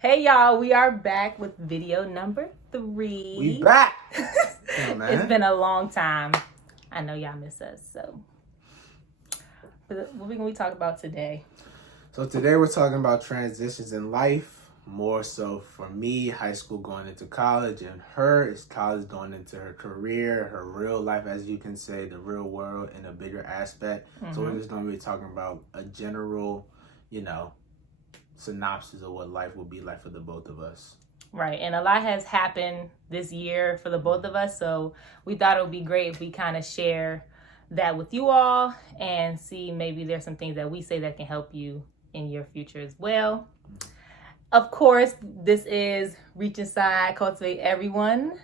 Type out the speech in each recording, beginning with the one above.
Hey y'all, we are back with video number 3. We back. Come on, It's been a long time. I know y'all miss us, so what are we talk about today? So today we're talking about transitions in life. More so for me, high school going into college, and her is college going into her career, her real life, as you can say, the real world in a bigger aspect. So we're just going to be talking about a general, synopsis of what life will be like for the both of us. Right, and a lot has happened this year for the both of us, so we thought it would be great if we kind of share that with you all and see maybe there's some things that we say that can help you in your future as well. Of course, this is Reach Inside, Cultivate Everyone.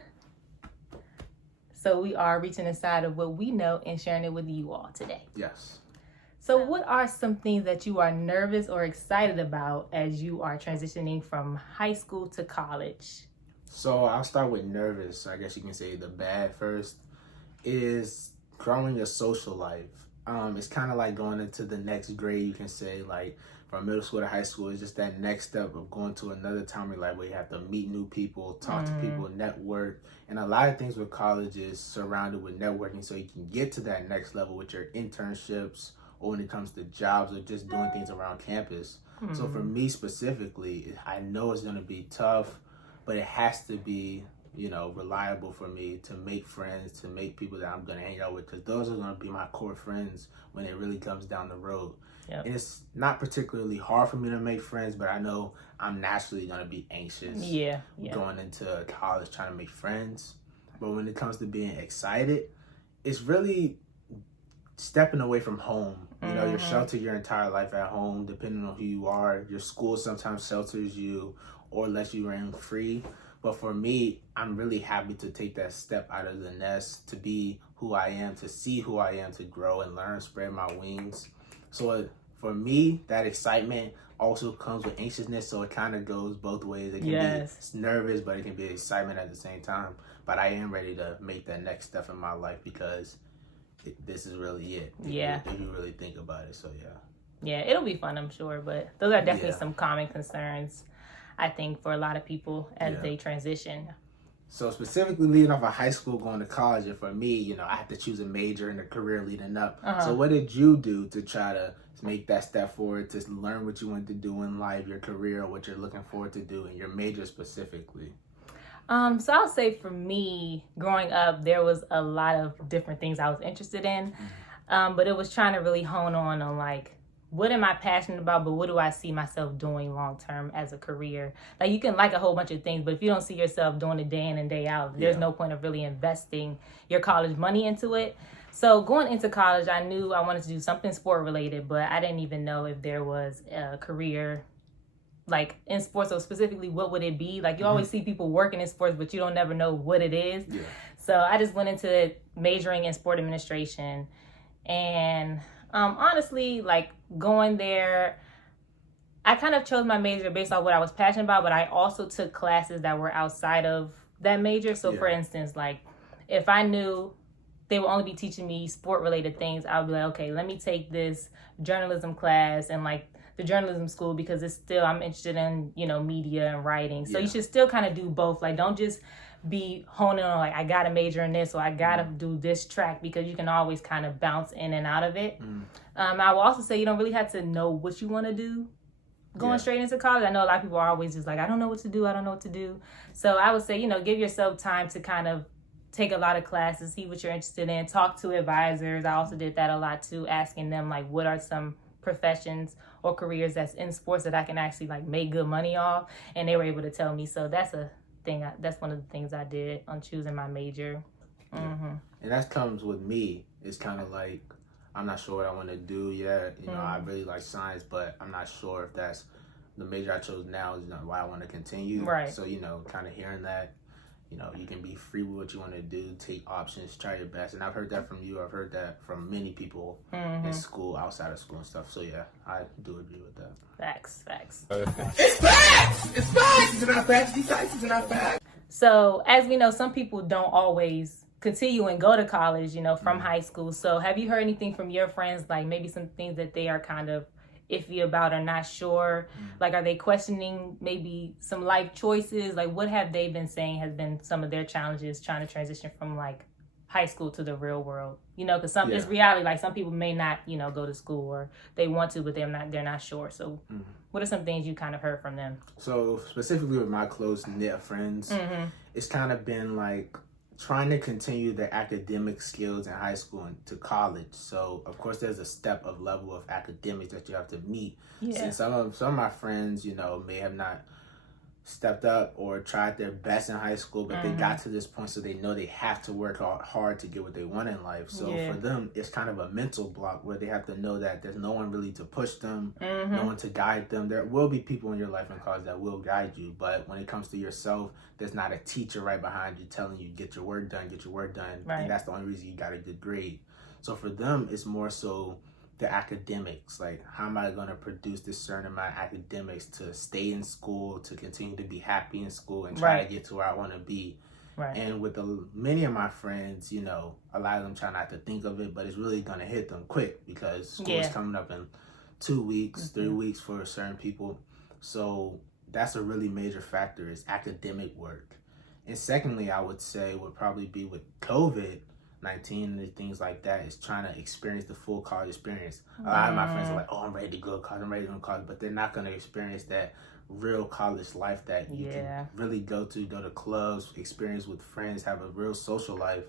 So we are reaching inside of what we know and sharing it with you all today. Yes. So what are some things that you are nervous or excited about as you are transitioning from high school to college? So I'll start with nervous. I guess you can say the bad first. Is growing your social life. It's kind of like going into the next grade, you can say, like from middle school to high school. It's just that next step of going to another time in your life where you have to meet new people, talk to people, network. And a lot of things with college is surrounded with networking, so you can get to that next level with your internships or when it comes to jobs or just doing things around campus. So for me specifically, I know it's going to be tough, but it has to be reliable for me to make friends, to make people that I'm going to hang out with, because those are going to be my core friends when it really comes down the road. Yep. And it's not particularly hard for me to make friends, but I know I'm naturally going to be anxious going into college trying to make friends. But when it comes to being excited, it's really stepping away from home. You're sheltered your entire life at home, depending on who you are. Your school sometimes shelters you or lets you run free. But for me, I'm really happy to take that step out of the nest, to be who I am, to see who I am, to grow and learn, spread my wings. So for me, that excitement also comes with anxiousness. So it kind of goes both ways. It can be nervous, but it can be excitement at the same time. But I am ready to make that next step in my life because this is really it. If you really think about it. So yeah, it'll be fun, I'm sure. But those are definitely some common concerns, I think, for a lot of people as they transition. So specifically leading off of high school going to college, and for me, I have to choose a major and a career leading up. So what did you do to try to make that step forward, to learn what you want to do in life, your career, what you're looking forward to do, and your major specifically? So I'll say for me, growing up, there was a lot of different things I was interested in, but it was trying to really hone on like, what am I passionate about, but what do I see myself doing long term as a career? Like, you can like a whole bunch of things, but if you don't see yourself doing it day in and day out, there's no point of really investing your college money into it. So going into college, I knew I wanted to do something sport related, but I didn't even know if there was a career like in sports. So specifically, what would it be? Like, you always see people working in sports, but you don't never know what it is. So I just went into majoring in sport administration, and honestly, like, going there, I kind of chose my major based on what I was passionate about, but I also took classes that were outside of that major. So for instance, like, if I knew they would only be teaching me sport related things, I would be like, okay, let me take this journalism class and like the journalism school, because it's still, I'm interested in, media and writing. So you should still kind of do both. Like, don't just be honing on like, I gotta major in this or I gotta do this track, because you can always kind of bounce in and out of it. I will also say you don't really have to know what you want to do going straight into college. I know a lot of people are always just like, I don't know what to do. So I would say, give yourself time to kind of take a lot of classes, see what you're interested in, talk to advisors. I also did that a lot too, asking them like, what are some professions or careers that's in sports that I can actually like make good money off, and they were able to tell me. So that's a thing. That's one of the things I did on choosing my major. And that comes with me. It's kind of like, I'm not sure what I want to do yet. I really like science, but I'm not sure if that's the major I chose now is why I want to continue. Right. So kind of hearing that. You can be free with what you want to do, take options, try your best. And I've heard that from you. I've heard that from many people in school, outside of school and stuff. So yeah, I do agree with that. Facts. It's facts! It's facts! It's not facts. These facts is not facts. So as we know, some people don't always continue and go to college, from high school. So have you heard anything from your friends, like maybe some things that they are kind of iffy about or not sure? Like, are they questioning maybe some life choices? Like, what have they been saying has been some of their challenges trying to transition from like high school to the real world? You know, because it's reality. Like, some people may not, you know, go to school, or they want to, but they're not sure. So what are some things you kind of heard from them? So specifically with my close knit friends, it's kind of been like trying to continue their academic skills in high school and to college. So of course there's a step of level of academics that you have to meet. Since some of my friends, you know, may have not stepped up or tried their best in high school, but they got to this point, so they know they have to work hard to get what they want in life. So for them, it's kind of a mental block where they have to know that there's no one really to push them, no one to guide them. There will be people in your life in college that will guide you, but when it comes to yourself, there's not a teacher right behind you telling you, get your work done, and that's the only reason you got a good grade. So for them, it's more so the academics, like how am I going to produce this certain amount of academics to stay in school, to continue to be happy in school and try to get to where I want to be. And with many of my friends, you know, a lot of them try not to think of it, but it's really going to hit them quick because school is coming up in 2 weeks, 3 weeks for certain people. So that's a really major factor, is academic work. And secondly, I would say would probably be with COVID-19 and things like that, is trying to experience the full college experience. A lot of my friends are like, oh, I'm ready to go to college, but they're not going to experience that real college life that you can really go to clubs, experience with friends, have a real social life.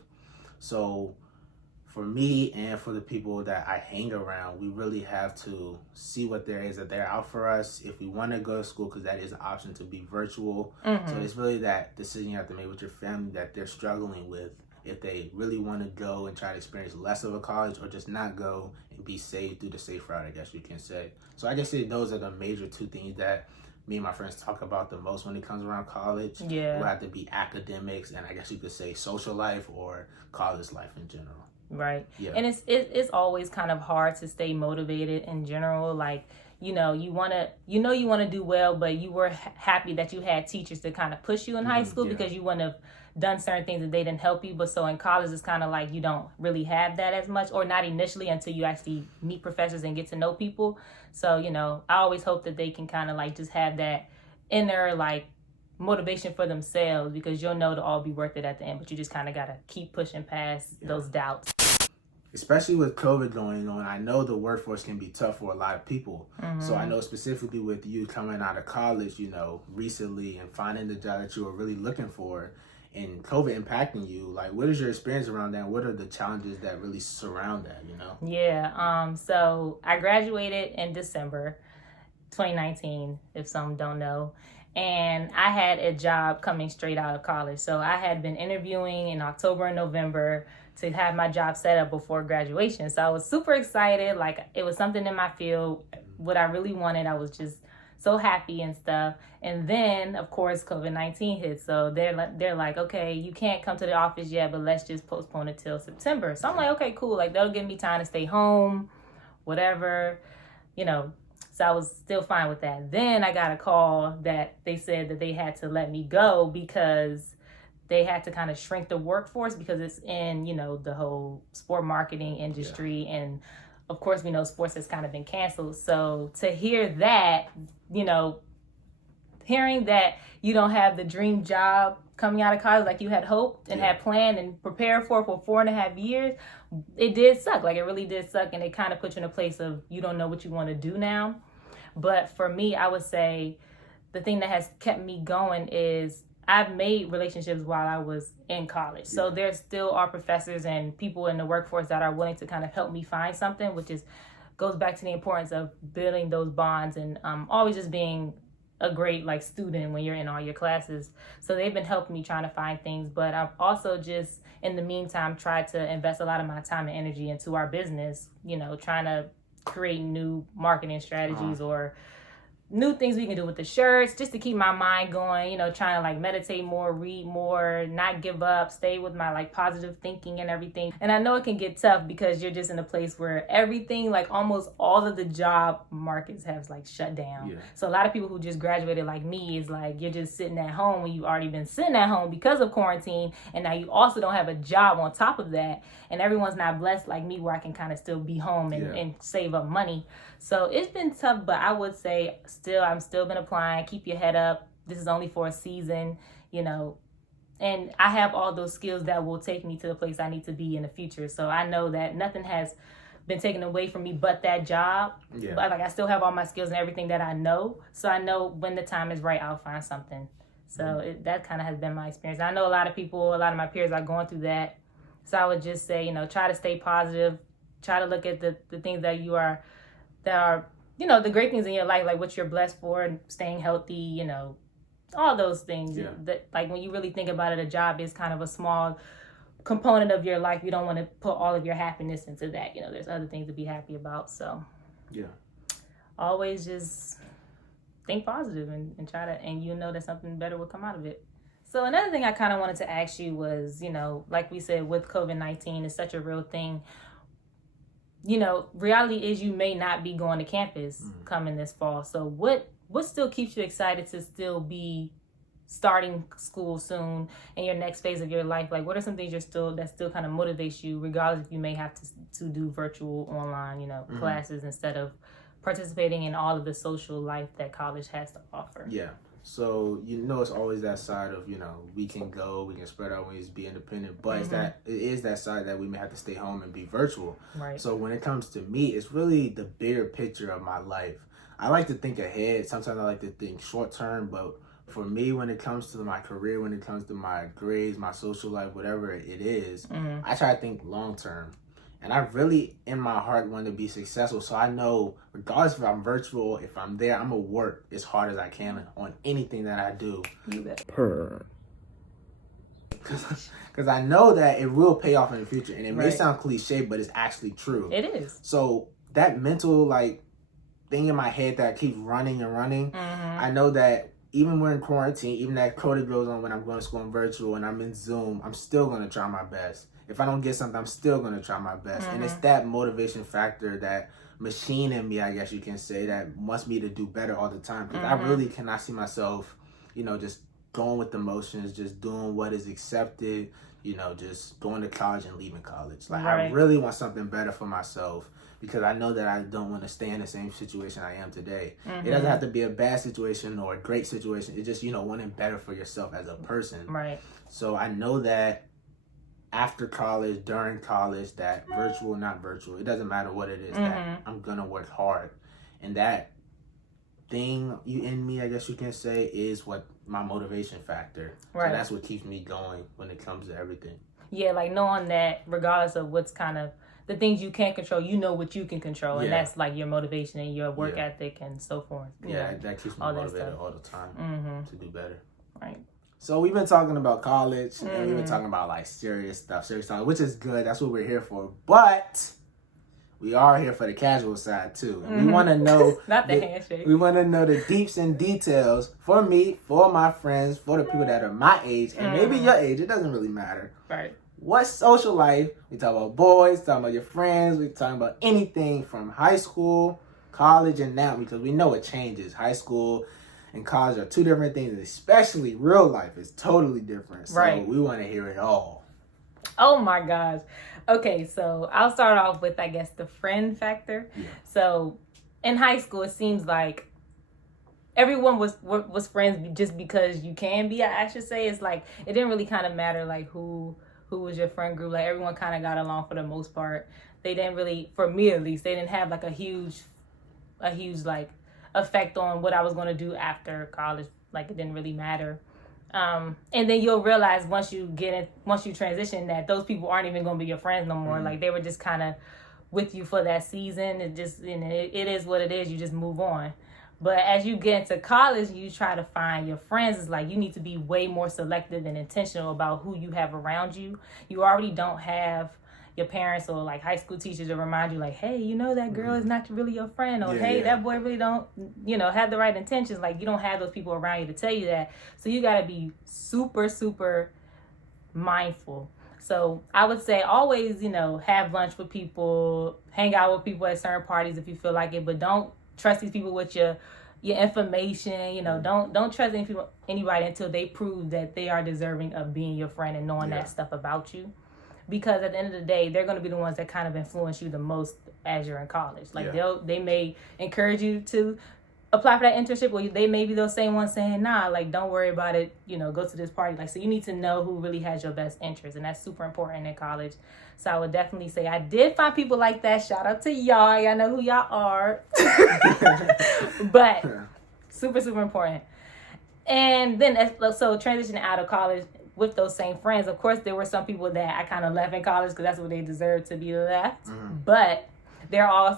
So for me and for the people that I hang around, we really have to see what there is that they're out for us if we want to go to school, because that is an option to be virtual. So it's really that decision you have to make with your family that they're struggling with, if they really want to go and try to experience less of a college, or just not go and be safe, do the safe route, I guess you can say. So I guess those are the major two things that me and my friends talk about the most when it comes around college. It will have to be academics, and I guess you could say social life or college life in general. And it's always kind of hard to stay motivated in general. Like, you want to do well, but you were happy that you had teachers to kind of push you in high school, because you wouldn't have done certain things that they didn't help you. But so in college, it's kind of like you don't really have that as much, or not initially, until you actually meet professors and get to know people. So, I always hope that they can kind of like just have that inner like motivation for themselves, because you'll know to all be worth it at the end. But you just kind of got to keep pushing past those doubts. Especially with COVID going on, I know the workforce can be tough for a lot of people. So I know specifically with you coming out of college, recently, and finding the job that you were really looking for, and COVID impacting you, like, what is your experience around that? What are the challenges that really surround that, So I graduated in December 2019, if some don't know. And I had a job coming straight out of college. So I had been interviewing in October and November to have my job set up before graduation. So I was super excited. Like, it was something in my field, what I really wanted. I was just so happy and stuff. And then, of course, COVID-19 hit. So they're like, okay, you can't come to the office yet, but let's just postpone it till September. So I'm like, okay, cool. Like, that'll give me time to stay home, whatever, So I was still fine with that. Then I got a call that they said that they had to let me go because they had to kind of shrink the workforce, because it's in, the whole sport marketing industry. And of course, we know sports has kind of been canceled. So to hear that, hearing that you don't have the dream job coming out of college like you had hoped and had planned and prepared for 4.5 years, it did suck. Like, it really did suck. And it kind of put you in a place of you don't know what you want to do now. But for me, I would say the thing that has kept me going is I've made relationships while I was in college. So there still are professors and people in the workforce that are willing to kind of help me find something, which goes back to the importance of building those bonds and always just being a great like student when you're in all your classes. So they've been helping me trying to find things, but I've also just in the meantime tried to invest a lot of my time and energy into our business, trying to create new marketing strategies or new things we can do with the shirts, just to keep my mind going, you know, trying to like meditate more, read more, not give up, stay with my like positive thinking and everything. And I know it can get tough because you're just in a place where everything, like almost all of the job markets have like shut down. Yeah. So a lot of people who just graduated like me is like, you're just sitting at home when you've already been sitting at home because of quarantine. And now you also don't have a job on top of that. And everyone's not blessed like me where I can kind of still be home and save up money. So it's been tough, but I would say I'm still been applying. Keep your head up. This is only for a season, you know, and I have all those skills that will take me to the place I need to be in the future. So I know that nothing has been taken away from me but that job. Yeah. But like I still have all my skills and everything that I know. So I know when the time is right, I'll find something. So that kind of has been my experience. I know a lot of my peers are going through that. So I would just say, you know, try to stay positive. Try to look at the things that are, you know, the great things in your life, like what you're blessed for and staying healthy, you know, all those things. Yeah. That, like when you really think about it, a job is kind of a small component of your life. You don't want to put all of your happiness into that. You know, there's other things to be happy about. So yeah, always just think positive and try to, and you know that something better will come out of it. So another thing I kind of wanted to ask you was, you know, like we said, with COVID-19, it's such a real thing. You know, reality is you may not be going to campus coming this fall. So what still keeps you excited to still be starting school soon in your next phase of your life? Like, what are some things that still kind of motivates you, regardless if you may have to do virtual online, you know, classes instead of participating in all of the social life that college has to offer? Yeah. So, you know, it's always that side of, you know, we can go, we can spread our wings, be independent, but it is that side that we may have to stay home and be virtual. Right. So when it comes to me, it's really the bigger picture of my life. I like to think ahead. Sometimes I like to think short term, but for me, when it comes to my career, when it comes to my grades, my social life, whatever it is, I try to think long term. And I really, in my heart, want to be successful. So I know, regardless if I'm virtual, if I'm there, I'm going to work as hard as I can on anything that I do. You bet. Because I know that it will pay off in the future. And it may sound cliche, but it's actually true. It is. So that mental, like, thing in my head that keeps running and running, I know that even when in quarantine, even that COVID goes on when I'm going to school and virtual and I'm in Zoom, I'm still going to try my best. If I don't get something, I'm still going to try my best. And it's that motivation factor, that machine in me, I guess you can say, that wants me to do better all the time. Because I really cannot see myself, you know, just going with the motions, just doing what is accepted, you know, just going to college and leaving college. Like, I really want something better for myself, because I know that I don't want to stay in the same situation I am today. It doesn't have to be a bad situation or a great situation. It's just, you know, wanting better for yourself as a person. Right. So I know that after college, during college, that virtual, not virtual, it doesn't matter what it is, that I'm going to work hard. And that thing in me, I guess you can say, is what my motivation factor. Right. So that's what keeps me going when it comes to everything. Yeah, like knowing that regardless of what's kind of the things you can't control, you know what you can control. And that's like your motivation and your work ethic and so forth. Yeah, that keeps me motivated all the time to do better. Right. So we've been talking about college and we've been talking about like serious stuff, which is good. That's what we're here for. But we are here for the casual side too. And we want to know not the handshake. We want to know the deeps and details for me, for my friends, for the people that are my age and maybe your age. It doesn't really matter. Right. What social life? We talk about boys, talking about your friends, we talking about anything from high school, college, and now, because we know it changes. High school and college are two different things, especially real life is totally different. So we want to hear it all. Oh my gosh. Okay, so I'll start off with, I guess, the friend factor. Yeah. So in high school, it seems like everyone was friends just because you can be, I should say. It's like, it didn't really kind of matter like who was your friend group. Like everyone kind of got along for the most part. They didn't really, for me at least, they didn't have like a huge like effect on what I was going to do after college. Like it didn't really matter. And then you'll realize once you transition that those people aren't even going to be your friends no more. Like they were just kind of with you for that season. It just, it is what it is. You just move on. But as you get into college, you try to find your friends. It's like you need to be way more selective and intentional about who you have around you. You already don't have, your parents or like high school teachers to remind you, like, hey, you know that girl is not really your friend, or hey, that boy really don't, you know, have the right intentions. Like, you don't have those people around you to tell you that. So you got to be super, super mindful. So I would say always, you know, have lunch with people, hang out with people at certain parties if you feel like it, but don't trust these people with your information. You know, don't trust anybody until they prove that they are deserving of being your friend and knowing that stuff about you. Because at the end of the day, they're going to be the ones that kind of influence you the most as you're in college. Like they may encourage you to apply for that internship, or they may be those same ones saying, nah, like, don't worry about it, you know, go to this party. Like, so you need to know who really has your best interest, and that's super important in college. So I would definitely say I did find people like that. Shout out to y'all. Y'all know who y'all are. But super, super important. And then, so transitioning out of college with those same friends, of course, there were some people that I kind of left in college because that's what they deserved to be left. But there are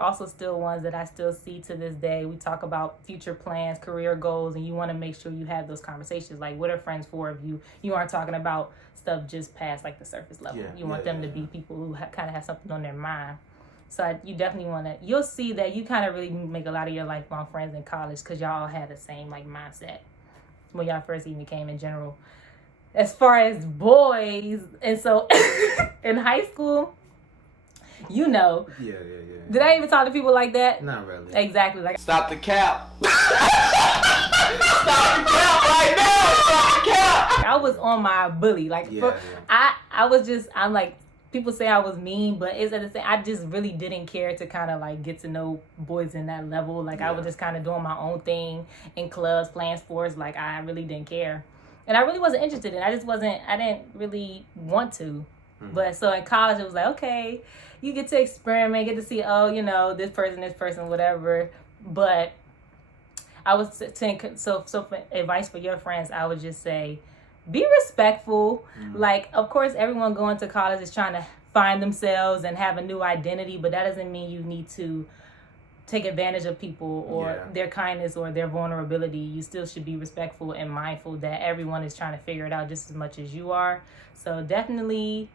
also still ones that I still see to this day. We talk about future plans, career goals, and you want to make sure you have those conversations. Like, what are friends for if you aren't talking about stuff just past like the surface level? You want them to be people who kind of have something on their mind. So you definitely want to, you'll see that you kind of really make a lot of your lifelong friends in college because y'all all had the same like mindset when y'all first even came in general. As far as boys, and so in high school, you know. Yeah. Did I even talk to people like that? Not really. Exactly. Like, Stop the cap. Stop the cap right now. Stop the cap. I was on my bully. Like, I'm like, people say I was mean, but it's at the same, I just really didn't care to kind of like get to know boys in that level. Like, I was just kind of doing my own thing in clubs, playing sports. Like, I really didn't care. And I really wasn't interested in it. I didn't really want to. But so in college, it was like, okay, you get to experiment, get to see, oh, you know, this person, whatever. But I was saying, so for advice for your friends, I would just say, be respectful. Like, of course, everyone going to college is trying to find themselves and have a new identity, but that doesn't mean you need to take advantage of people or their kindness or their vulnerability. You still should be respectful and mindful that everyone is trying to figure it out just as much as you are. So definitely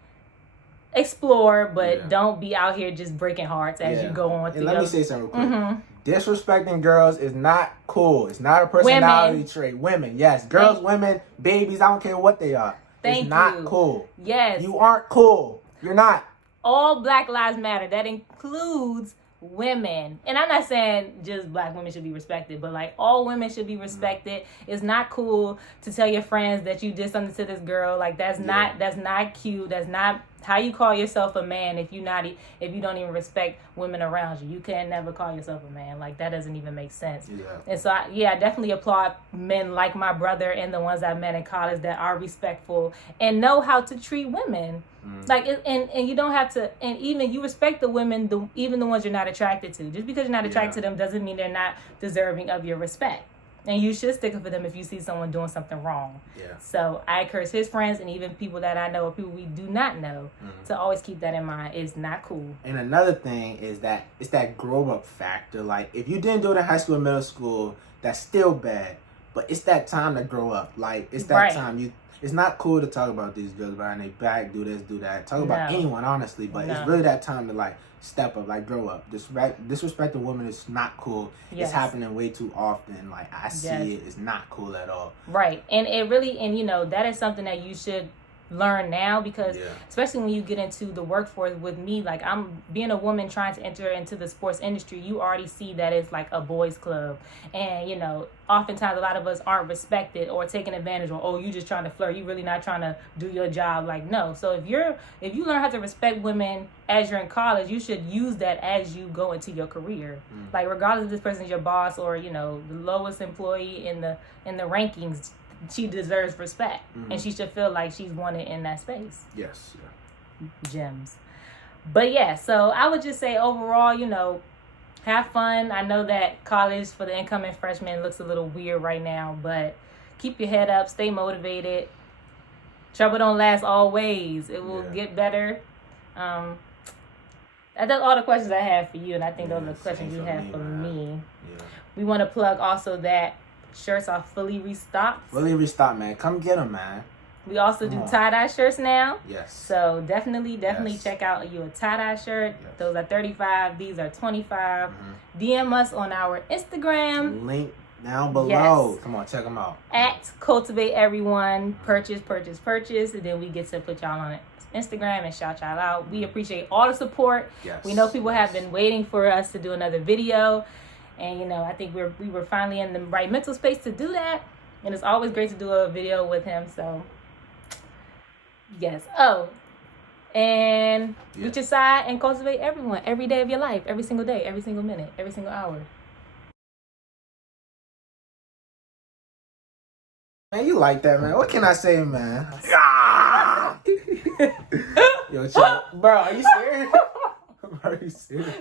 explore, but don't be out here just breaking hearts as you go on. And let me say something real quick. Disrespecting girls is not cool. It's not a personality trait. Women, yes. Girls, women, babies, I don't care what they are. It's not cool. Yes. You aren't cool. You're not. All Black Lives Matter. That includes women. And I'm not saying just Black women should be respected, but like all women should be respected. It's not cool to tell your friends that you did something to this girl. Like, that's not cute. That's not how you call yourself a man if you don't even respect women around you. You can never call yourself a man. Like, that doesn't even make sense. And so I definitely applaud men like my brother and the ones I met in college that are respectful and know how to treat women. Like, and you don't have to, and even you respect the women, even the ones you're not attracted to. Just because you're not attracted to them doesn't mean they're not deserving of your respect. And you should stick up for them if you see someone doing something wrong. So I encourage his friends and even people that I know or people we do not know to always keep that in mind. It's not cool. And another thing is that it's that grow up factor. Like, if you didn't do it in high school and middle school, that's still bad. But it's that time to grow up. Like, it's that time. It's not cool to talk about these girls behind their back, do this, do that. Talk about anyone, honestly. But it's really that time to, like, step up, like, grow up. Disrespecting women is not cool. It's happening way too often. Like, I see it. It's not cool at all. Right. And it really, and you know, that is something that you should learn now, because especially when you get into the workforce with me, like, I'm being a woman trying to enter into the sports industry, you already see that it's like a boys club. And, you know, oftentimes a lot of us aren't respected or taken advantage of. Oh, you just trying to flirt, you really not trying to do your job. Like, no. So if you learn how to respect women as you're in college, you should use that as you go into your career. Like, regardless if this person is your boss or, you know, the lowest employee in the rankings, she deserves respect, and she should feel like she's wanted in that space. Yes. Gems. But yeah, so I would just say overall, you know, have fun. I know that college for the incoming freshmen looks a little weird right now, but keep your head up, stay motivated. Trouble don't last always. It will get better. That's all the questions I have for you, and I think those are the questions you have for me. We want to plug also that shirts are fully restocked. Fully restocked, man. Come get them, man. We also do Come on. tie-dye shirts now. Yes. So definitely Yes. check out you a tie-dye shirt. Yes. Those are $35. These are $25. Mhm. DM us on our Instagram Link down below. Yes. Come on, check them out. at Cultivate Everyone. Purchase. And then we get to put y'all on Instagram and shout y'all out. We appreciate all the support. Yes. We know people have been waiting for us to do another video. And, you know, I think we were finally in the right mental space to do that. And it's always great to do a video with him. So, yes. Oh, and reach your side and cultivate everyone every day of your life, every single day, every single minute, every single hour. Man, you like that, man. What can I say, man? Yo, chill. Bro, are you serious? Bro, are you serious?